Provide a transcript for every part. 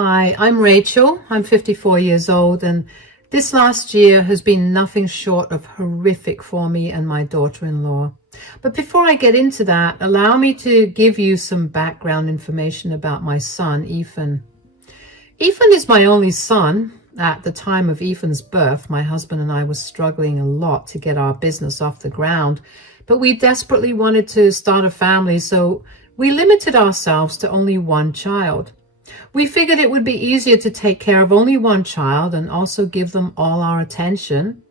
Hi, I'm Rachel. I'm 54 years old, and this last year has been nothing short of horrific for me and my daughter-in-law. But before I get into that, allow me to give you some background information about my son, Ethan. Ethan is my only son. At the time of Ethan's birth, my husband and I were struggling a lot to get our business off the ground, but we desperately wanted to start a family, so we limited ourselves to only one child. We figured it would be easier to take care of only one child and also give them all our attention.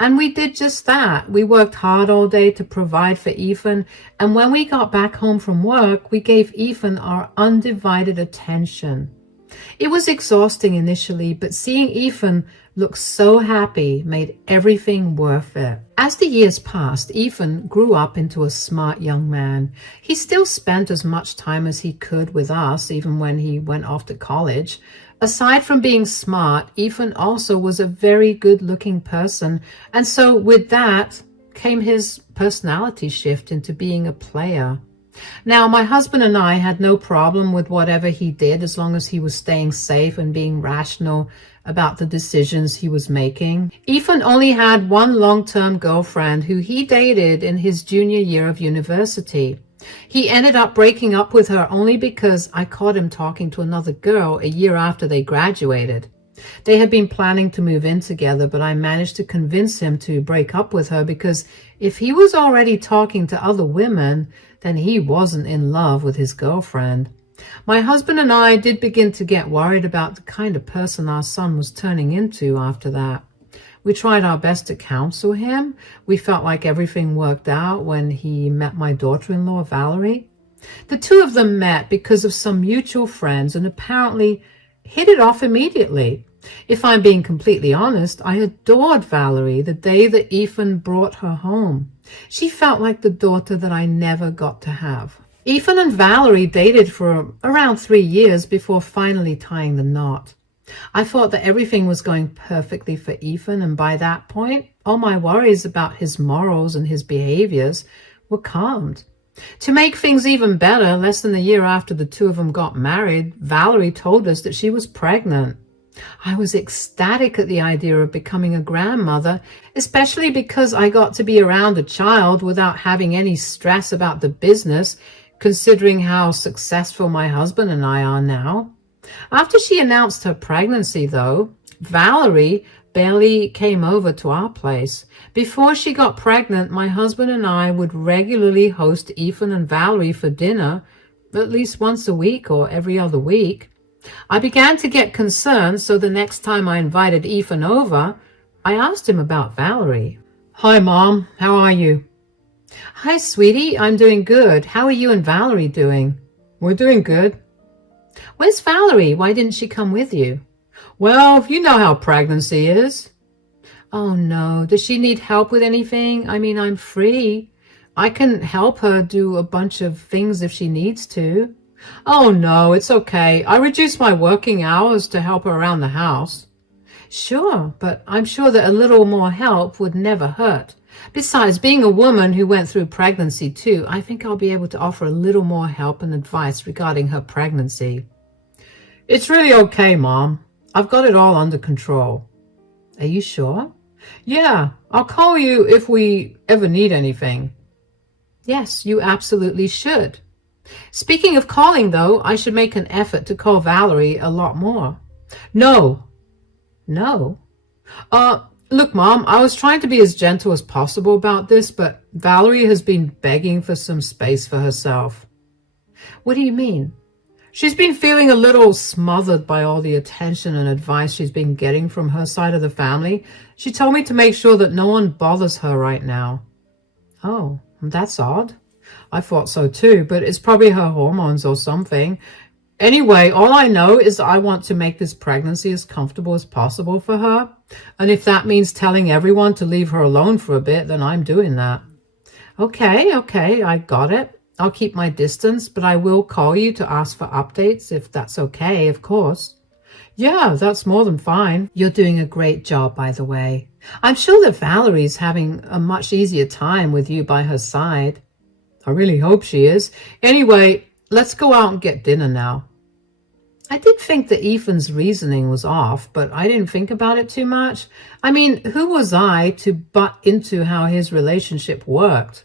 And we did just that. We worked hard all day to provide for Ethan, and when we got back home from work, we gave Ethan our undivided attention. It was exhausting initially, but seeing Ethan look so happy made everything worth it. As the years passed, Ethan grew up into a smart young man. He still spent as much time as he could with us, even when he went off to college. Aside from being smart, Ethan also was a very good-looking person, and so with that came his personality shift into being a player. Now, my husband and I had no problem with whatever he did as long as he was staying safe and being rational about the decisions he was making. Ethan only had one long-term girlfriend who he dated in his junior year of university. He ended up breaking up with her only because I caught him talking to another girl a year after they graduated. They had been planning to move in together, but I managed to convince him to break up with her because if he was already talking to other women, then he wasn't in love with his girlfriend. My husband and I did begin to get worried about the kind of person our son was turning into after that. We tried our best to counsel him. We felt like everything worked out when he met my daughter-in-law, Valerie. The two of them met because of some mutual friends and apparently hit it off immediately. If I'm being completely honest, I adored Valerie the day that Ethan brought her home. She felt like the daughter that I never got to have. Ethan and Valerie dated for around 3 years before finally tying the knot. I thought that everything was going perfectly for Ethan, and by that point, all my worries about his morals and his behaviors were calmed. To make things even better, less than a year after the two of them got married, Valerie told us that she was pregnant. I was ecstatic at the idea of becoming a grandmother, especially because I got to be around a child without having any stress about the business, considering how successful my husband and I are now. After she announced her pregnancy, though, Valerie barely came over to our place. Before she got pregnant, my husband and I would regularly host Ethan and Valerie for dinner, at least once a week or every other week. I began to get concerned, so the next time I invited Ethan over, I asked him about Valerie. "Hi, Mom. How are you?" "Hi, sweetie. I'm doing good. How are you and Valerie doing?" "We're doing good." "Where's Valerie? Why didn't she come with you?" "Well, you know how pregnancy is." "Oh, no. Does she need help with anything? I mean, I'm free. I can help her do a bunch of things if she needs to." "Oh, no, it's okay. I reduced my working hours to help her around the house." "Sure, but I'm sure that a little more help would never hurt. Besides, being a woman who went through pregnancy too, I think I'll be able to offer a little more help and advice regarding her pregnancy." "It's really okay, Mom. I've got it all under control." "Are you sure?" "Yeah, I'll call you if we ever need anything." "Yes, you absolutely should. Speaking of calling, though, I should make an effort to call Valerie a lot more." "No." "No?" Look, Mom, I was trying to be as gentle as possible about this, but Valerie has been begging for some space for herself." "What do you mean?" "She's been feeling a little smothered by all the attention and advice she's been getting from her side of the family. She told me to make sure that no one bothers her right now." "Oh, that's odd." "I thought so too, but it's probably her hormones or something. Anyway, all I know is I want to make this pregnancy as comfortable as possible for her. And if that means telling everyone to leave her alone for a bit, then I'm doing that." Okay, I got it. I'll keep my distance, but I will call you to ask for updates if that's okay, of course." "Yeah, that's more than fine." "You're doing a great job, by the way. I'm sure that Valerie's having a much easier time with you by her side." "I really hope she is. Anyway, let's go out and get dinner now." I did think that Ethan's reasoning was off, but I didn't think about it too much. I mean, who was I to butt into how his relationship worked?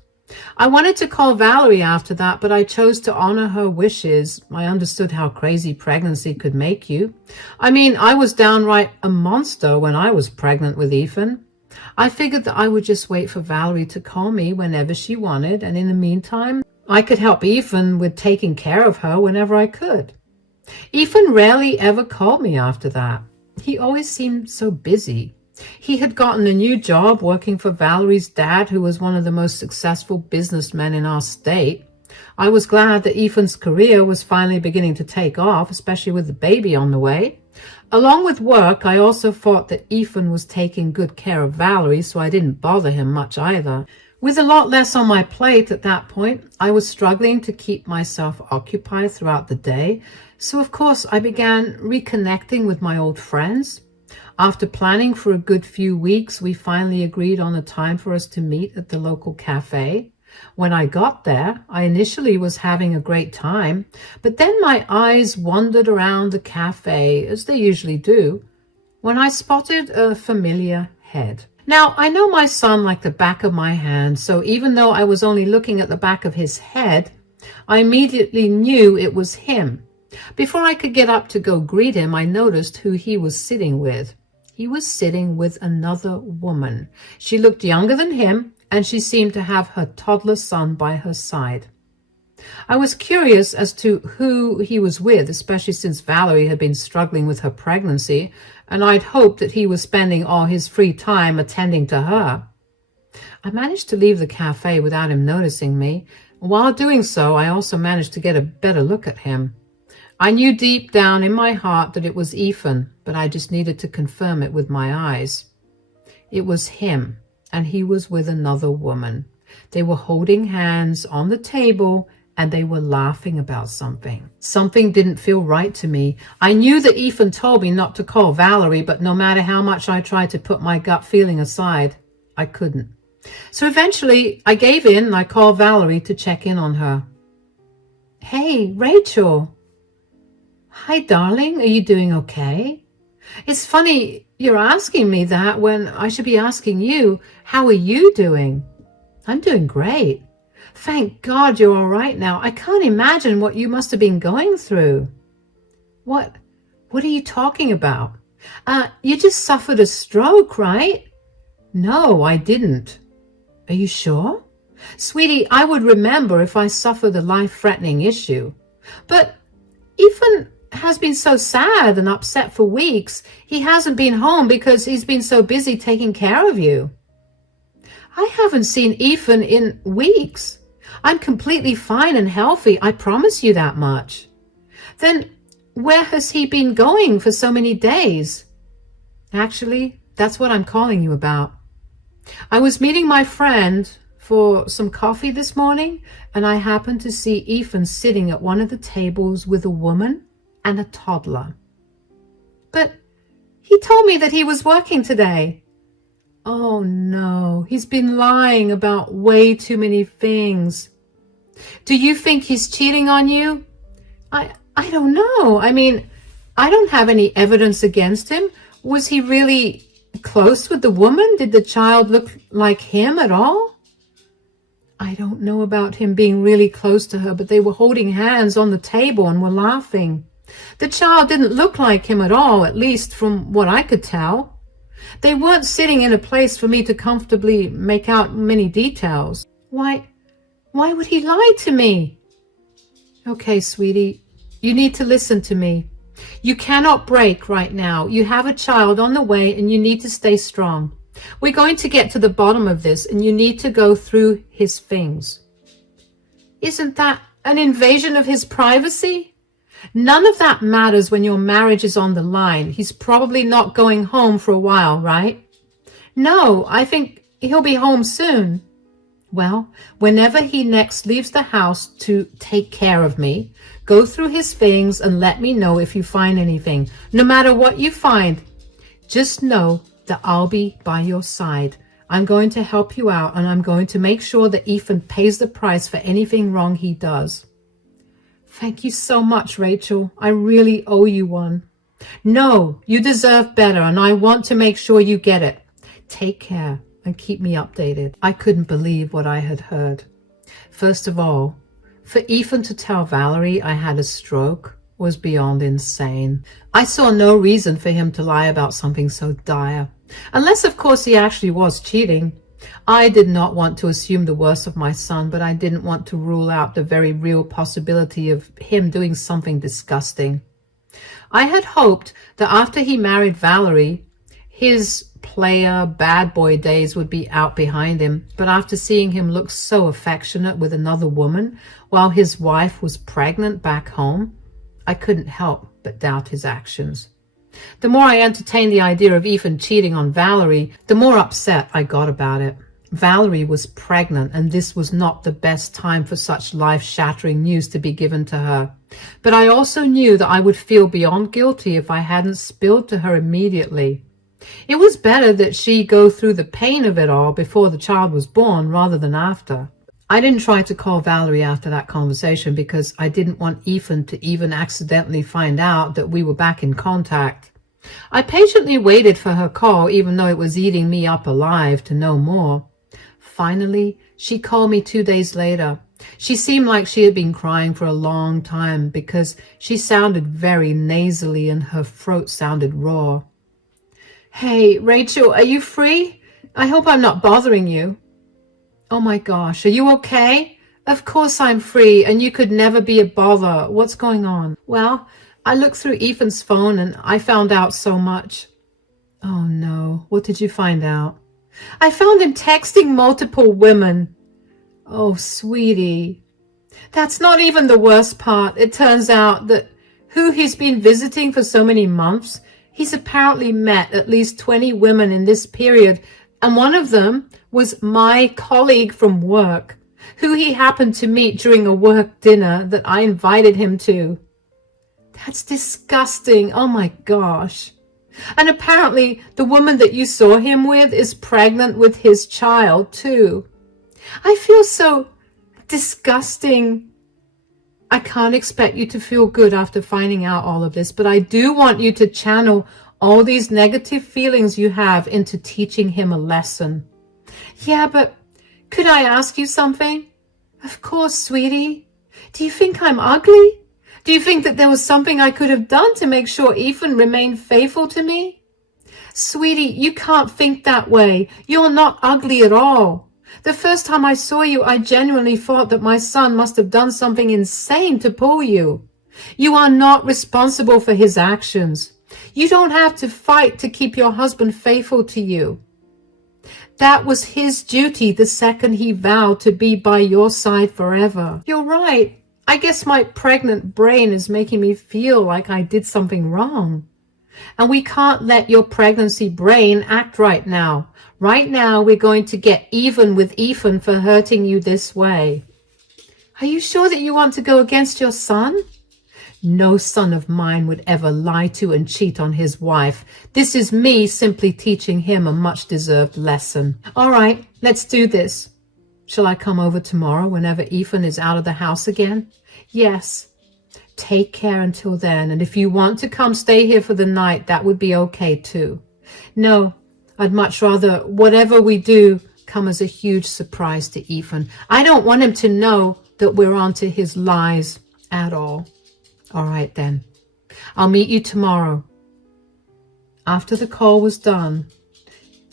I wanted to call Valerie after that, but I chose to honor her wishes. I understood how crazy pregnancy could make you. I mean, I was downright a monster when I was pregnant with Ethan. I figured that I would just wait for Valerie to call me whenever she wanted, and in the meantime, I could help Ethan with taking care of her whenever I could. Ethan rarely ever called me after that. He always seemed so busy. He had gotten a new job working for Valerie's dad, who was one of the most successful businessmen in our state. I was glad that Ethan's career was finally beginning to take off, especially with the baby on the way. Along with work, I also thought that Ethan was taking good care of Valerie, so I didn't bother him much either. With a lot less on my plate at that point, I was struggling to keep myself occupied throughout the day, so of course I began reconnecting with my old friends. After planning for a good few weeks, we finally agreed on a time for us to meet at the local cafe. When I got there, I initially was having a great time, but then my eyes wandered around the cafe, as they usually do, when I spotted a familiar head. Now, I know my son like the back of my hand, so even though I was only looking at the back of his head, I immediately knew it was him. Before I could get up to go greet him, I noticed who he was sitting with. He was sitting with another woman. She looked younger than him, and she seemed to have her toddler son by her side. I was curious as to who he was with, especially since Valerie had been struggling with her pregnancy, and I'd hoped that he was spending all his free time attending to her. I managed to leave the cafe without him noticing me. While doing so, I also managed to get a better look at him. I knew deep down in my heart that it was Ethan, but I just needed to confirm it with my eyes. It was him, and he was with another woman. They were holding hands on the table, and they were laughing about something. Something didn't feel right to me. I knew that Ethan told me not to call Valerie, but no matter how much I tried to put my gut feeling aside, I couldn't. So eventually, I gave in and I called Valerie to check in on her. "Hey, Rachel." "Hi, darling. Are you doing okay? It's funny you're asking me that when I should be asking you, how are you doing?" "I'm doing great. Thank God you're all right now. I can't imagine what you must have been going through." What are you talking about? You just suffered a stroke, right?" "No, I didn't." "Are you sure?" "Sweetie, I would remember if I suffered a life-threatening issue. But Ethan has been so sad and upset for weeks. He hasn't been home because he's been so busy taking care of you." "I haven't seen Ethan in weeks. I'm completely fine and healthy. I promise you that much." "Then where has he been going for so many days?" "Actually, that's what I'm calling you about. I was meeting my friend for some coffee this morning, and I happened to see Ethan sitting at one of the tables with a woman and a toddler." "But he told me that he was working today." "Oh no, he's been lying about way too many things." "Do you think he's cheating on you?" I don't know. I mean, I don't have any evidence against him. Was he really close with the woman? Did the child look like him at all?" "I don't know about him being really close to her, but they were holding hands on the table and were laughing. The child didn't look like him at all, at least from what I could tell. They weren't sitting in a place for me to comfortably make out many details." Why would he lie to me?" "Okay, sweetie, you need to listen to me. You cannot break right now. You have a child on the way and you need to stay strong. We're going to get to the bottom of this and you need to go through his things." "Isn't that an invasion of his privacy?" "None of that matters when your marriage is on the line. He's probably not going home for a while, right?" "No, I think he'll be home soon." "Well, whenever he next leaves the house to take care of me, go through his things and let me know if you find anything. No matter what you find, just know that I'll be by your side. I'm going to help you out, and I'm going to make sure that Ethan pays the price for anything wrong he does." Thank you so much, Rachel. I really owe you one. No, you deserve better, and I want to make sure you get it. Take care and keep me updated. I couldn't believe what I had heard. First of all, for Ethan to tell Valerie I had a stroke was beyond insane. I saw no reason for him to lie about something so dire. Unless, of course, he actually was cheating. I did not want to assume the worst of my son, but I didn't want to rule out the very real possibility of him doing something disgusting. I had hoped that after he married Valerie, his player, bad boy days would be out behind him, but after seeing him look so affectionate with another woman while his wife was pregnant back home, I couldn't help but doubt his actions. The more I entertained the idea of Ethan cheating on Valerie, the more upset I got about it. Valerie was pregnant, and this was not the best time for such life-shattering news to be given to her. But I also knew that I would feel beyond guilty if I hadn't spilled to her immediately. It was better that she go through the pain of it all before the child was born rather than after. I didn't try to call Valerie after that conversation because I didn't want Ethan to even accidentally find out that we were back in contact. I patiently waited for her call, even though it was eating me up alive to know more. Finally, she called me 2 days later. She seemed like she had been crying for a long time because she sounded very nasally and her throat sounded raw. Hey, Rachel, are you free? I hope I'm not bothering you. Oh my gosh, are you okay? Of course I'm free, and you could never be a bother. What's going on? Well, I looked through Ethan's phone and I found out so much. Oh no, what did you find out? I found him texting multiple women. Oh, sweetie. That's not even the worst part. It turns out that who he's been visiting for so many months, he's apparently met at least 20 women in this period, and one of them was my colleague from work, who he happened to meet during a work dinner that I invited him to. That's disgusting. Oh my gosh. And apparently the woman that you saw him with is pregnant with his child too. I feel so disgusting. I can't expect you to feel good after finding out all of this, but I do want you to channel all these negative feelings you have into teaching him a lesson. Yeah, but could I ask you something? Of course, sweetie. Do you think I'm ugly? Do you think that there was something I could have done to make sure Ethan remained faithful to me? Sweetie, you can't think that way. You're not ugly at all. The first time I saw you, I genuinely thought that my son must have done something insane to pull you. You are not responsible for his actions. You don't have to fight to keep your husband faithful to you. That was his duty the second he vowed to be by your side forever. You're right. I guess my pregnant brain is making me feel like I did something wrong. And we can't let your pregnancy brain act right now. Right now, we're going to get even with Ethan for hurting you this way. Are you sure that you want to go against your son? No son of mine would ever lie to and cheat on his wife. This is me simply teaching him a much-deserved lesson. All right, let's do this. Shall I come over tomorrow whenever Ethan is out of the house again? Yes. Take care until then, and if you want to come stay here for the night, that would be okay too. No, I'd much rather whatever we do come as a huge surprise to Ethan. I don't want him to know that we're onto his lies at all. All right then. I'll meet you tomorrow. After the call was done,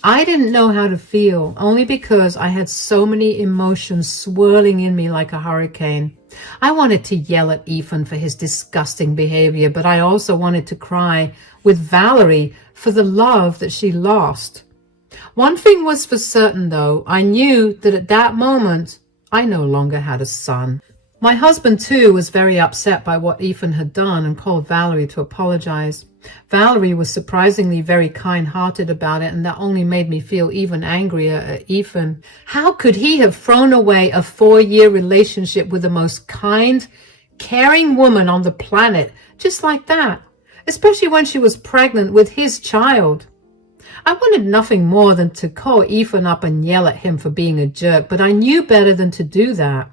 I didn't know how to feel, only because I had so many emotions swirling in me like a hurricane. I wanted to yell at Ethan for his disgusting behavior, but I also wanted to cry with Valerie for the love that she lost. One thing was for certain, though. I knew that at that moment, I no longer had a son. My husband, too, was very upset by what Ethan had done and called Valerie to apologize. Valerie was surprisingly very kind-hearted about it, and that only made me feel even angrier at Ethan. How could he have thrown away a 4-year relationship with the most kind, caring woman on the planet just like that, especially when she was pregnant with his child? I wanted nothing more than to call Ethan up and yell at him for being a jerk, but I knew better than to do that.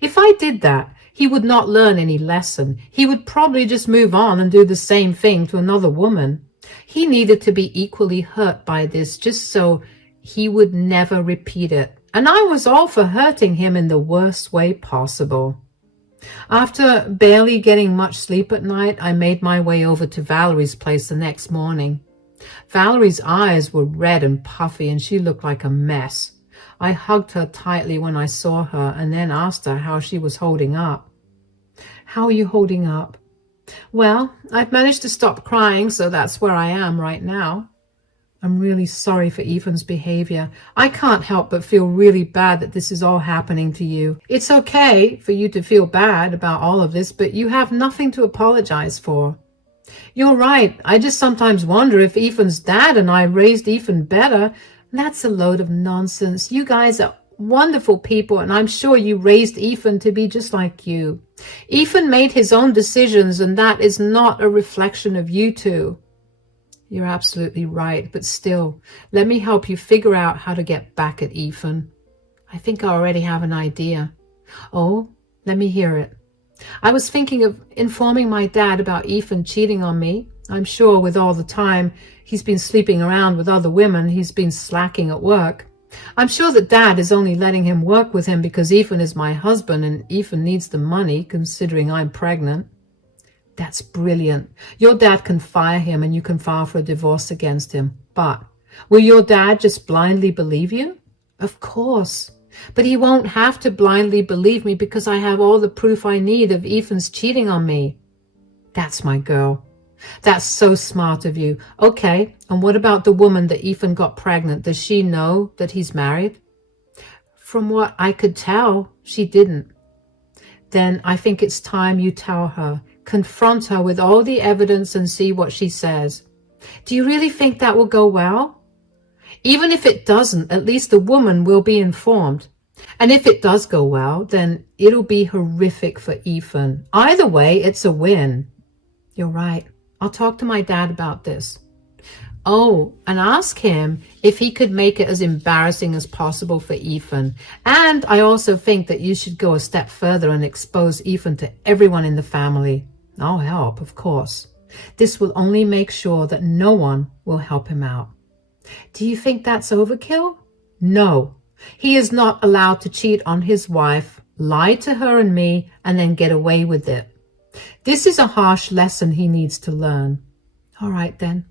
If I did that, He would not learn any lesson. He would probably just move on and do the same thing to another woman. He needed to be equally hurt by this just so he would never repeat it. And I was all for hurting him in the worst way possible. After barely getting much sleep at night, I made my way over to Valerie's place the next morning. Valerie's eyes were red and puffy, and she looked like a mess. I hugged her tightly when I saw her and then asked her how she was holding up. "How are you holding up?" "Well, I've managed to stop crying, so that's where I am right now." "I'm really sorry for Ethan's behavior. I can't help but feel really bad that this is all happening to you. It's okay for you to feel bad about all of this, but you have nothing to apologize for." "You're right. I just sometimes wonder if Ethan's dad and I raised Ethan better." "That's a load of nonsense. You guys are wonderful people, and I'm sure you raised Ethan to be just like you. Ethan made his own decisions, and that is not a reflection of you two." "You're absolutely right, but still, let me help you figure out how to get back at Ethan." "I think I already have an idea." "Oh, let me hear it." "I was thinking of informing my dad about Ethan cheating on me. I'm sure with all the time he's been sleeping around with other women, he's been slacking at work. I'm sure that Dad is only letting him work with him because Ethan is my husband and Ethan needs the money, considering I'm pregnant." "That's brilliant. Your dad can fire him and you can file for a divorce against him. But will your dad just blindly believe you?" "Of course. But he won't have to blindly believe me because I have all the proof I need of Ethan's cheating on me." "That's my girl. That's so smart of you. Okay, and what about the woman that Ethan got pregnant? Does she know that he's married?" "From what I could tell, she didn't." "Then I think it's time you tell her. Confront her with all the evidence and see what she says." "Do you really think that will go well?" "Even if it doesn't, at least the woman will be informed. And if it does go well, then it'll be horrific for Ethan. Either way, it's a win." "You're right. I'll talk to my dad about this." "Oh, and ask him if he could make it as embarrassing as possible for Ethan. And I also think that you should go a step further and expose Ethan to everyone in the family." "I'll help, of course. This will only make sure that no one will help him out." "Do you think that's overkill?" "No. He is not allowed to cheat on his wife, lie to her and me, and then get away with it. This is a harsh lesson he needs to learn." "All right, then.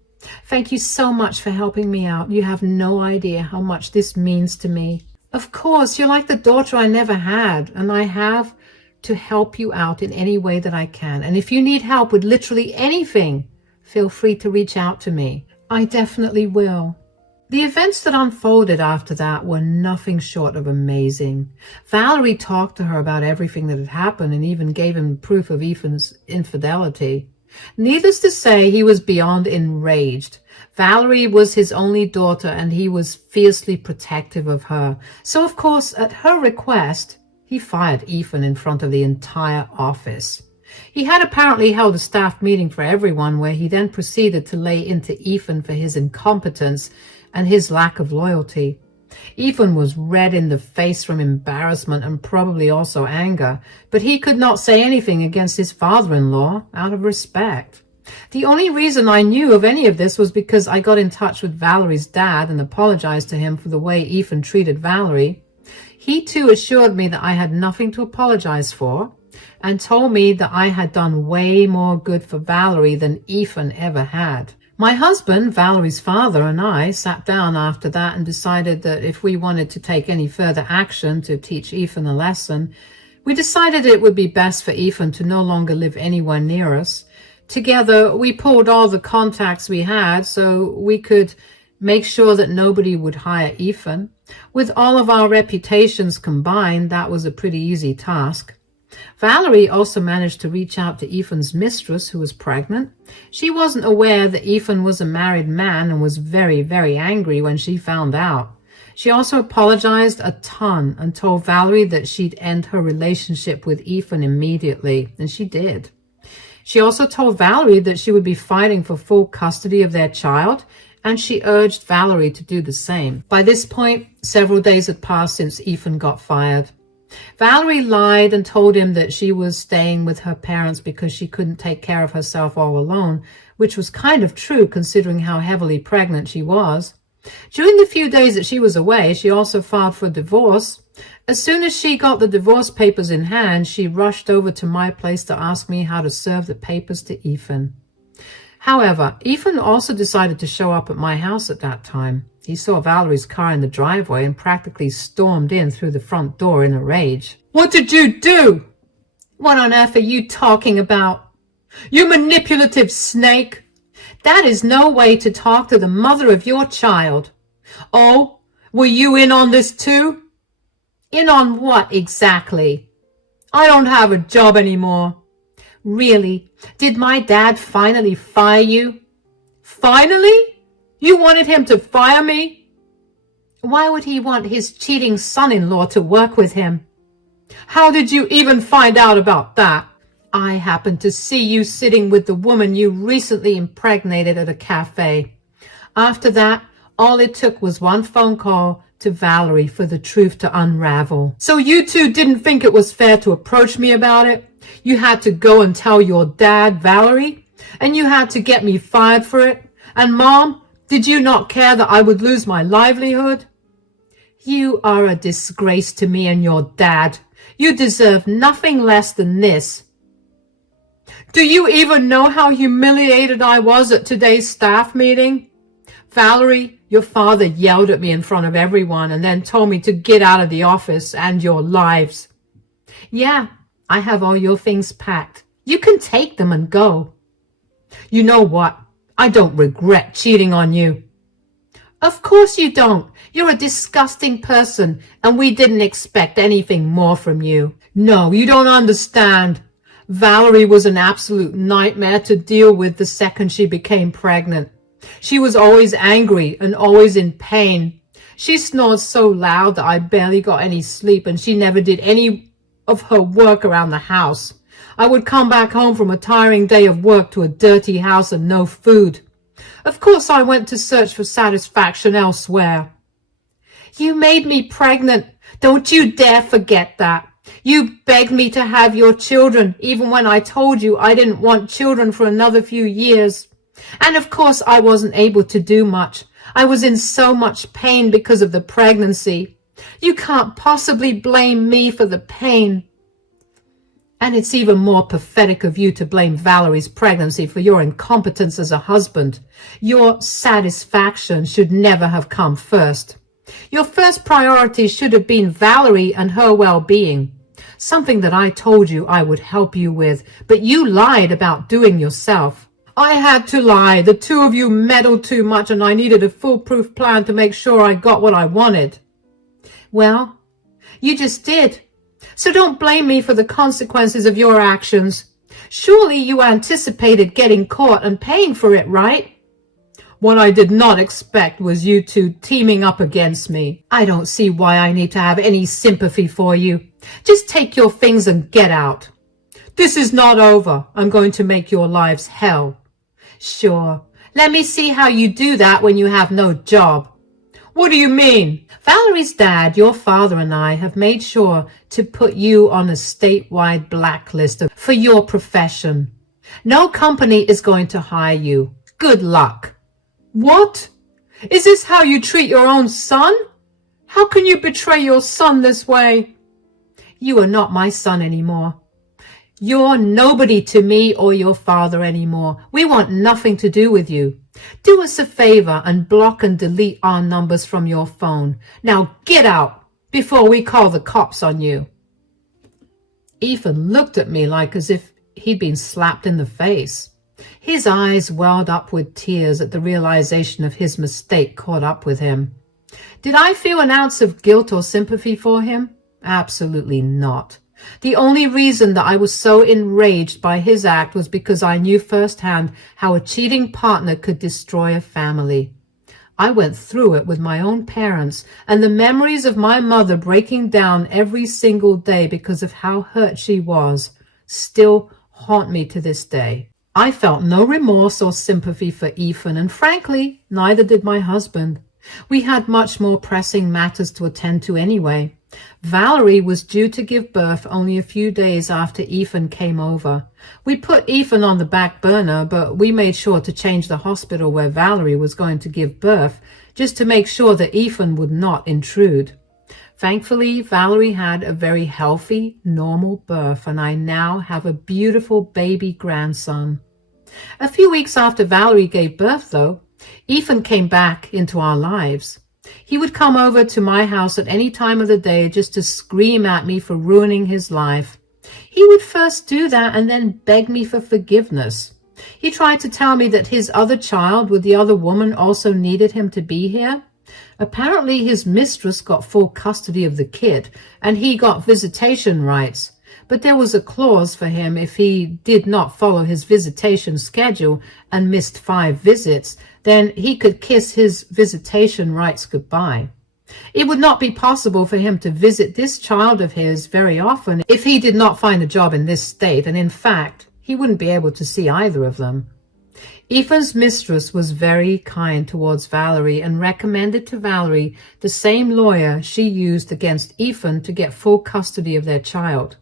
Thank you so much for helping me out. You have no idea how much this means to me." "Of course, you're like the daughter I never had, and I have to help you out in any way that I can. And if you need help with literally anything, feel free to reach out to me." "I definitely will." The events that unfolded after that were nothing short of amazing. Valerie talked to her about everything that had happened and even gave him proof of Ethan's infidelity. Needless to say, he was beyond enraged. Valerie was his only daughter and he was fiercely protective of her. So, of course, at her request, he fired Ethan in front of the entire office. He had apparently held a staff meeting for everyone where he then proceeded to lay into Ethan for his incompetence and his lack of loyalty. Ethan was red in the face from embarrassment and probably also anger, but he could not say anything against his father-in-law out of respect. The only reason I knew of any of this was because I got in touch with Valerie's dad and apologized to him for the way Ethan treated Valerie. He too assured me that I had nothing to apologize for and told me that I had done way more good for Valerie than Ethan ever had. My husband, Valerie's father, and I sat down after that and decided that if we wanted to take any further action to teach Ethan a lesson, we decided it would be best for Ethan to no longer live anywhere near us. Together, we pulled all the contacts we had so we could make sure that nobody would hire Ethan. With all of our reputations combined, that was a pretty easy task. Valerie also managed to reach out to Ethan's mistress, who was pregnant. She wasn't aware that Ethan was a married man and was very, very angry when she found out. She also apologized a ton and told Valerie that she'd end her relationship with Ethan immediately, and she did. She also told Valerie that she would be fighting for full custody of their child, and she urged Valerie to do the same. By this point, several days had passed since Ethan got fired. Valerie lied and told him that she was staying with her parents because she couldn't take care of herself all alone, which was kind of true considering how heavily pregnant she was. During the few days that she was away, she also filed for divorce. As soon as she got the divorce papers in hand, she rushed over to my place to ask me how to serve the papers to Ethan. However, Ethan also decided to show up at my house at that time. He saw Valerie's car in the driveway and practically stormed in through the front door in a rage. "What did you do?" "What on earth are you talking about? You manipulative snake! That is no way to talk to the mother of your child." "Oh, were you in on this too?" "In on what exactly?" "I don't have a job anymore." "Really? Did my dad finally fire you?" "Finally? You wanted him to fire me?" "Why would he want his cheating son-in-law to work with him?" "How did you even find out about that?" "I happened to see you sitting with the woman you recently impregnated at a cafe." After that, all it took was one phone call to Valerie for the truth to unravel. "So you two didn't think it was fair to approach me about it? You had to go and tell your dad, Valerie? And you had to get me fired for it? And Mom, did you not care that I would lose my livelihood?" "You are a disgrace to me and your dad. You deserve nothing less than this." "Do you even know how humiliated I was at today's staff meeting? Valerie, your father yelled at me in front of everyone and then told me to get out of the office and your lives." "Yeah, I have all your things packed. You can take them and go." "You know what? I don't regret cheating on you." "Of course you don't. You're a disgusting person, and we didn't expect anything more from you." "No, you don't understand. Valerie was an absolute nightmare to deal with the second she became pregnant. She was always angry and always in pain. She snored so loud that I barely got any sleep, and she never did any of her work around the house. I would come back home from a tiring day of work to a dirty house and no food. Of course I went to search for satisfaction elsewhere." "You made me pregnant. Don't you dare forget that. You begged me to have your children, even when I told you I didn't want children for another few years. And of course I wasn't able to do much. I was in so much pain because of the pregnancy. You can't possibly blame me for the pain. And it's even more pathetic of you to blame Valerie's pregnancy for your incompetence as a husband. Your satisfaction should never have come first. Your first priority should have been Valerie and her well-being, something that I told you I would help you with, but you lied about doing yourself." "I had to lie. The two of you meddled too much, and I needed a foolproof plan to make sure I got what I wanted." "Well, you just did. So don't blame me for the consequences of your actions. Surely you anticipated getting caught and paying for it, right?" "What I did not expect was you two teaming up against me." "I don't see why I need to have any sympathy for you. Just take your things and get out." "This is not over. I'm going to make your lives hell." "Sure. Let me see how you do that when you have no job." "What do you mean?" "Valerie's dad, your father, and I have made sure to put you on a statewide blacklist for your profession. No company is going to hire you. Good luck." "What? Is this how you treat your own son? How can you betray your son this way?" "You are not my son anymore. You're nobody to me or your father anymore. We want nothing to do with you. Do us a favor and block and delete our numbers from your phone. Now get out before we call the cops on you." Ethan looked at me like as if he'd been slapped in the face. His eyes welled up with tears at the realization of his mistake caught up with him. Did I feel an ounce of guilt or sympathy for him? Absolutely not. The only reason that I was so enraged by his act was because I knew firsthand how a cheating partner could destroy a family. I went through it with my own parents, and the memories of my mother breaking down every single day because of how hurt she was still haunt me to this day. I felt no remorse or sympathy for Ethan, and frankly, neither did my husband. We had much more pressing matters to attend to anyway. Valerie was due to give birth only a few days after Ethan came over. We put Ethan on the back burner, but we made sure to change the hospital where Valerie was going to give birth, just to make sure that Ethan would not intrude. Thankfully, Valerie had a very healthy, normal birth, and I now have a beautiful baby grandson. A few weeks after Valerie gave birth, though, Ethan came back into our lives. He would come over to my house at any time of the day just to scream at me for ruining his life. He would first do that and then beg me for forgiveness. He tried to tell me that his other child with the other woman also needed him to be here. Apparently his mistress got full custody of the kid and he got visitation rights. But there was a clause for him if he did not follow his visitation schedule and missed 5 visits, then he could kiss his visitation rights goodbye. It would not be possible for him to visit this child of his very often if he did not find a job in this state, and in fact, he wouldn't be able to see either of them. Ethan's mistress was very kind towards Valerie and recommended to Valerie the same lawyer she used against Ethan to get full custody of their child.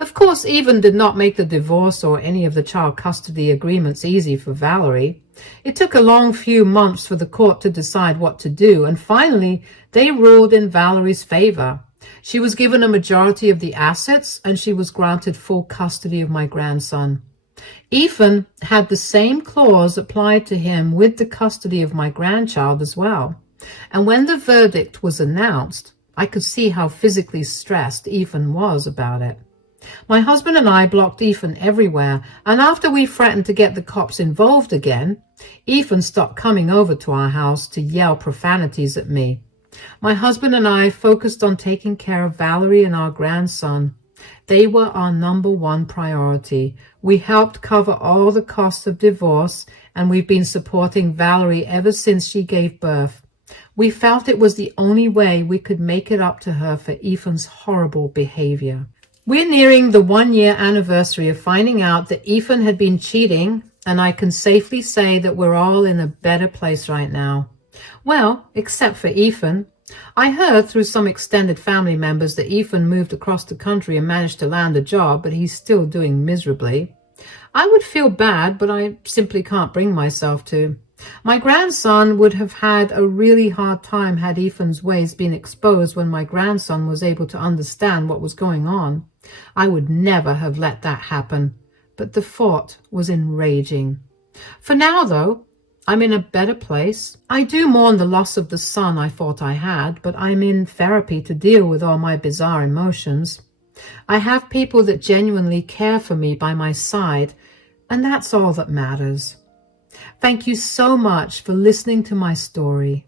Of course, Ethan did not make the divorce or any of the child custody agreements easy for Valerie. It took a long few months for the court to decide what to do, and finally they ruled in Valerie's favor. She was given a majority of the assets, and she was granted full custody of my grandson. Ethan had the same clause applied to him with the custody of my grandchild as well. And when the verdict was announced, I could see how physically stressed Ethan was about it. My husband and I blocked Ethan everywhere, and after we threatened to get the cops involved again, Ethan stopped coming over to our house to yell profanities at me. My husband and I focused on taking care of Valerie and our grandson. They were our #1 priority. We helped cover all the costs of divorce, and we've been supporting Valerie ever since she gave birth. We felt it was the only way we could make it up to her for Ethan's horrible behavior. We're nearing the 1-year anniversary of finding out that Ethan had been cheating, and I can safely say that we're all in a better place right now. Well, except for Ethan. I heard through some extended family members that Ethan moved across the country and managed to land a job, but he's still doing miserably. I would feel bad, but I simply can't bring myself to. My grandson would have had a really hard time had Ethan's ways been exposed when my grandson was able to understand what was going on. I would never have let that happen, but the thought was enraging. For now, though, I'm in a better place. I do mourn the loss of the son I thought I had, but I'm in therapy to deal with all my bizarre emotions. I have people that genuinely care for me by my side, and that's all that matters. Thank you so much for listening to my story.